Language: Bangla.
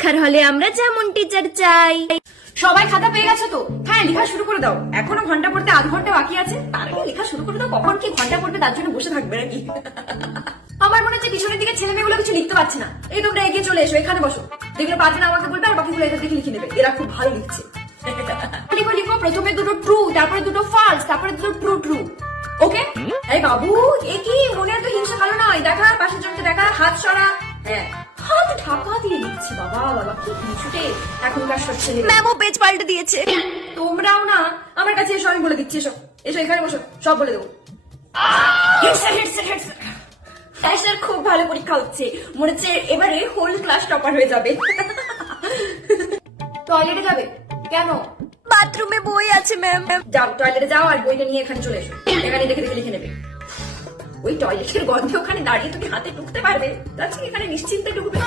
পরীক্ষার হলে আমরা যেমন টিচার চাই। সবাই খাতা পেয়ে গেছে তো? হ্যাঁ, লেখা শুরু করে দাও। এখনো ঘন্টা পড়তে আধ ঘন্টা বাকি আছে, তার আগে লেখা শুরু করে দাও। কখন কি ঘন্টা পড়বে তার জন্য বসে থাকবে নাকি? আমার মনে হচ্ছে পিছনের দিকে ছেলে মেয়েগুলো কিছু লিখতে পারছে না। এই তোমরা এগিয়ে চলে এসো, এখানে বসো। যেগুলো পারবে না আমাকে বলবে, আর বাকিগুলো এদের দেখে লিখে নেবে। এরা খুব ভালো লিখছে। লিখো লিখো, প্রথমে দুটো ট্রু, তারপরে দুটো ফলস, তারপরে দুটো ট্রু ট্রু। ওকে? এই বাবু, এ কি মনে এত হিংসা ভালো নয়। দেখা, পাশের জনকে দেখা, হাত সরা। হ্যাঁ, হাত ঢাকা দিয়ে লিখছি। বাবা বাবা, কি হিংসুটে এখনকার সব ছেলে। ম্যামও পেজ পাল্টে দিয়েছে। তোমরাও না আমার কাছে এসো, আমি বলে দিচ্ছি। এসো এসো, এখানে বসো, সব বলে দেবো। স্যার খুব ভালো পরীক্ষা হচ্ছে, মনে হচ্ছে এবারে হোল ক্লাস টপার হয়ে যাবে। টয়লেটে যাবে কেন? বাথরুমে বই আছে ম্যাম। যাও টয়লেটে যাও, আর বইটা নিয়ে এখানে চলে এসো। এখানে দেখে দেখে লিখে নেবে। ওই টয়লেটের গন্ধে ওখানে দাঁড়িয়ে তুমি হাতে টুকতে পারবে, তার থেকে এখানে নিশ্চিন্তে টুকবে।